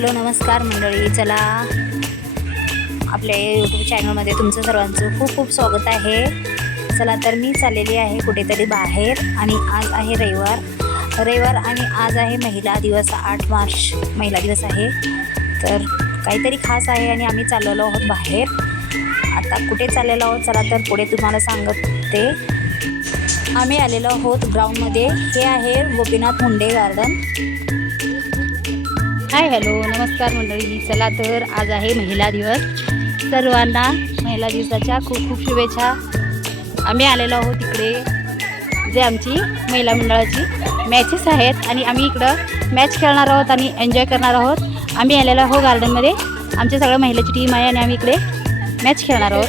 Hello नमस्कार मंडळी. चला आपल्या यूट्यूब चॅनलमध्ये तुमचं सर्वांचं खूप खूप स्वागत आहे. चला तर मी चाललेली आहे कुठेतरी बाहेर आणि आज आहे रविवार आणि आज आहे महिला दिवस. 8 मार्च महिला दिवस आहे. तर काहीतरी खास आहे आणि आम्ही चाललेलो आहोत बाहेर. आता कुठे चाललेलो आहोत चला तर पुढे तुम्हाला सांगते. आम्ही आलेलो आहोत ग्राउंडमध्ये. हे आहे Gopinath Munde garden. Hi hello नमस्कार मंडळी. चला तर आज आहे महिला दिवस. सर्वांना महिला दिवसाच्या खूप खूप शुभेच्छा. आम्ही आलेलो आहोत इकडे जे आमची महिला मंडळाची मॅचेस आहेत आणि आम्ही इकडं मॅच खेळणार आहोत आणि एन्जॉय करणार आहोत. आम्ही आलेलो आहोत गार्डनमध्ये. आमच्या सगळ्या महिलाची टीम आहे आणि आम्ही इकडे मॅच खेळणार आहोत.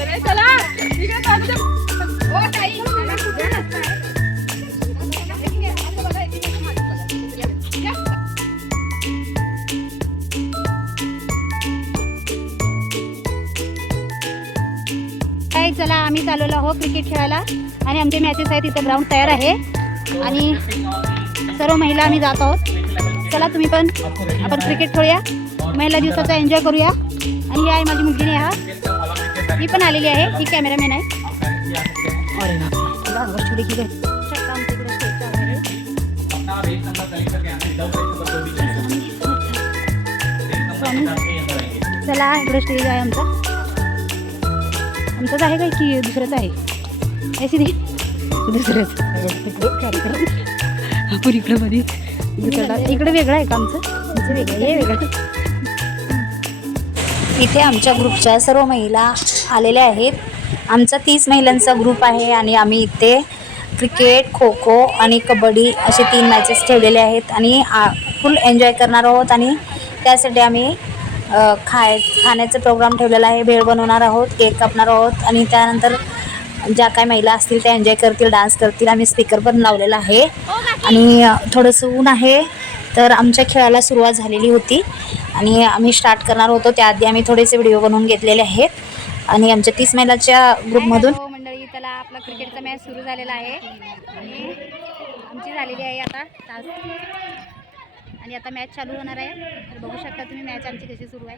चला आम्ही चालवलो आहोत क्रिकेट खेळायला आणि आमचे मॅचेस आहेत. इथं ग्राउंड तयार आहे आणि सर्व महिला आम्ही जात आहोत. चला तुम्ही पण आपण क्रिकेट खेळूया, महिला दिवसाचा एन्जॉय करूया. आणि ही आहे माझी मुलगी नेहा. ही पण आलेली आहे. ही कॅमेरामॅन आहे. चला इकडे स्टेज आहे आमचा. आमचंच आहे काय की दुसरंच आहे? ऐसी दे दुसरंच आपण इकडं मध्ये इकडे वेगळं आहे का आमचं वेगळं हे वेगळं. इथे आमच्या ग्रुपच्या सर्व महिला आलेल्या आहेत. आमचा 30 महिलांचा ग्रुप आहे आणि आम्ही इथे क्रिकेट, खो खो आणि कबड्डी असे 3 मॅचेस ठेवलेले आहेत आणि फुल एन्जॉय करणार आहोत. आणि त्यासाठी आम्ही खाण्याचा प्रोग्राम ठेवलेला आहे. भेळ बनवणार आहोत, केक कापणार आहोत आणि त्यानंतर ज्या काय महिला असतील त्या एन्जॉय करतील, डान्स करतील. आम्ही स्पीकर पण लावलेला आहे आणि थोडंसं ऊन आहे. तर आमच्या खेळाला सुरुवात झालेली होती आणि आम्ही स्टार्ट करणार होतो. त्याआधी आम्ही थोडेसे व्हिडिओ बनवून घेतलेले आहेत आणि आमच्या 30 महिलाच्या ग्रुपमधून मंडळी. त्याला आपला क्रिकेटचा मॅच सुरू झालेला आहे आणि आमची झालेली आहे आता तास आणि आता मॅच चालू होणार आहे. तर बघू शकता तुम्ही मॅच आमची कशी सुरू आहे.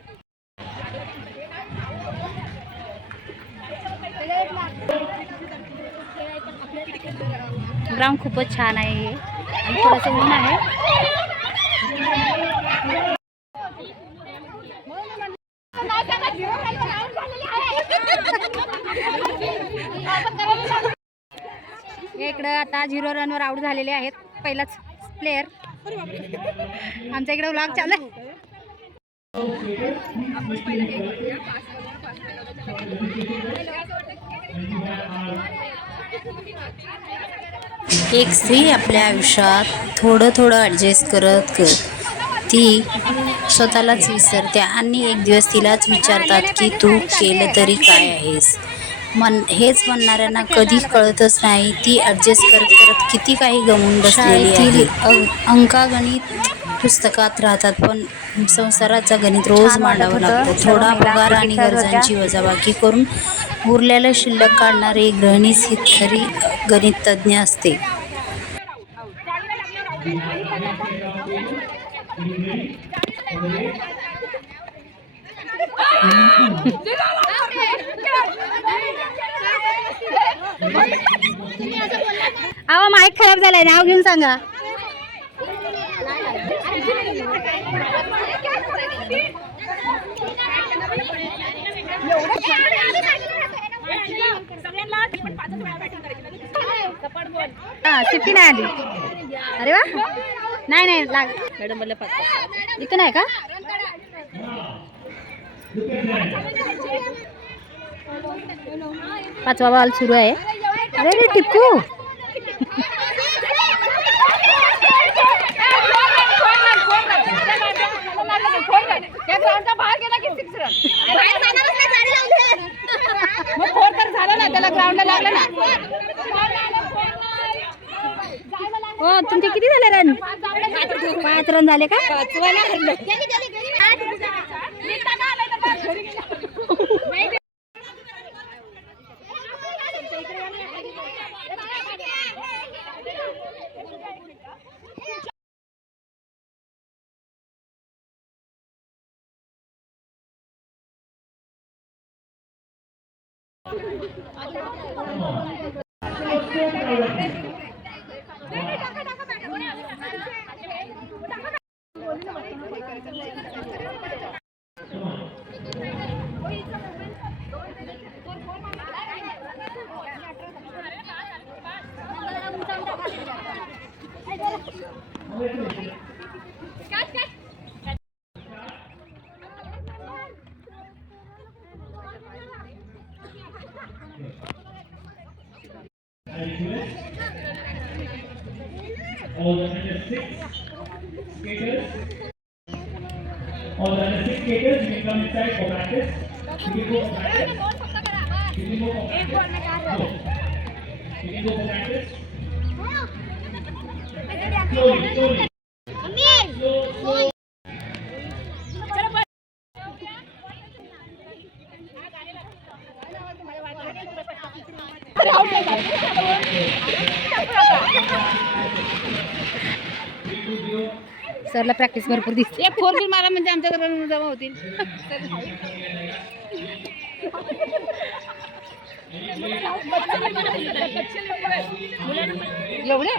ग्राउंड खूपच छान आहे आणि थोडंसं ऊन आहे. इकडं आता 0 रनवर आउट झालेले आहेत पहिलाच प्लेयर. आमच्या इकडे व्लॉग चालू आहे. एक स्त्री आपल्या आयुष्यात थोडं थोडं ॲडजस्ट करत ती स्वतःलाच विसरते आणि एक दिवस तिलाच विचारतात की तू केलं तरी काय आहेस. हेच म्हणणाऱ्यांना कधी कळतच नाही ती ॲडजस्ट करत करत किती काही गमवून बसलेली आहे. अंकागणित पुस्तकात राहतात पण संसाराचं गणित रोज मांडावं लागतं. थोडा पगार आणि गरजांची वजाबाकी करून उरलेलं शिल्लक काढणारी गृहिणीच ही खरी गणित तज्ज्ञ असते. अहो माईक खराब झालाय, नाव घेऊन सांगा. सिट्टी नाही आली. अरे वा. नाही लाग मॅडम मला इथं नाही का? पाचवा बॉल सुरू आहे. अरे टिप्पू हो. तुमचे किती झाले रन? 5 रन झाले का? All the under six skaters, all the under six skaters, you can come inside for practice. You can go for practice. You can go for practice. Go. You can go for practice. Slowly, slowly. Slow, slow. Sarla practice भरपूर दिसते. एक 4 मारा म्हणजे आमच्या घराला जमा होतील. एवढे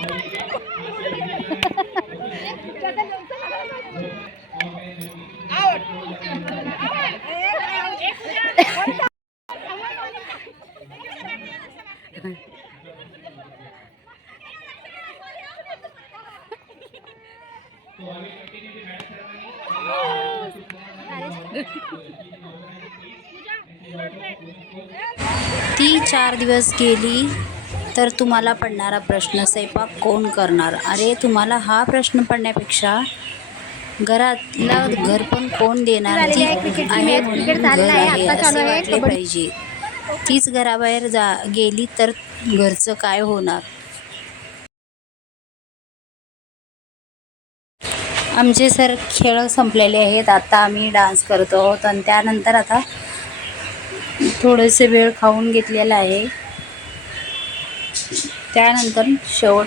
ती 4 दिवस गेली तर तुम्हाला पडणारा प्रश्न, स्वयंपाक कोण करणार? अरे तुम्हाला हा प्रश्न पडण्यापेक्षा घरातला घर पण कोण देणार आहे म्हणून घर आहे असे वाटले पाहिजे. तीच घराबाहेर गेली तर घरचं काय होणार? आमचे सर खेळ संपलेले आहेत. आता आम्ही डान्स करतो आहोत आणि त्यानंतर आता थोडेसे वेळ खाऊन घेतलेला आहे. त्यानंतर शेवट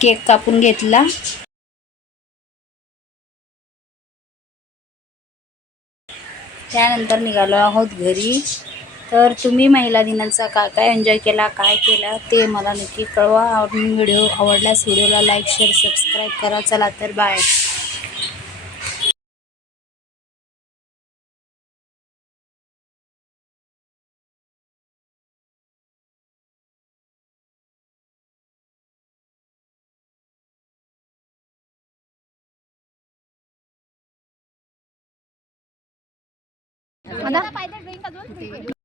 केक कापून घेतला. त्यानंतर निघालो आहोत घरी. तर तुम्ही महिला दिनाचा काय एन्जॉय केला, काय केला ते मला नक्की कळवा. व्हिडिओ आवडल्यास व्हिडिओला लाईक, शेअर, सबस्क्राईब करा. चला तर बाय. आता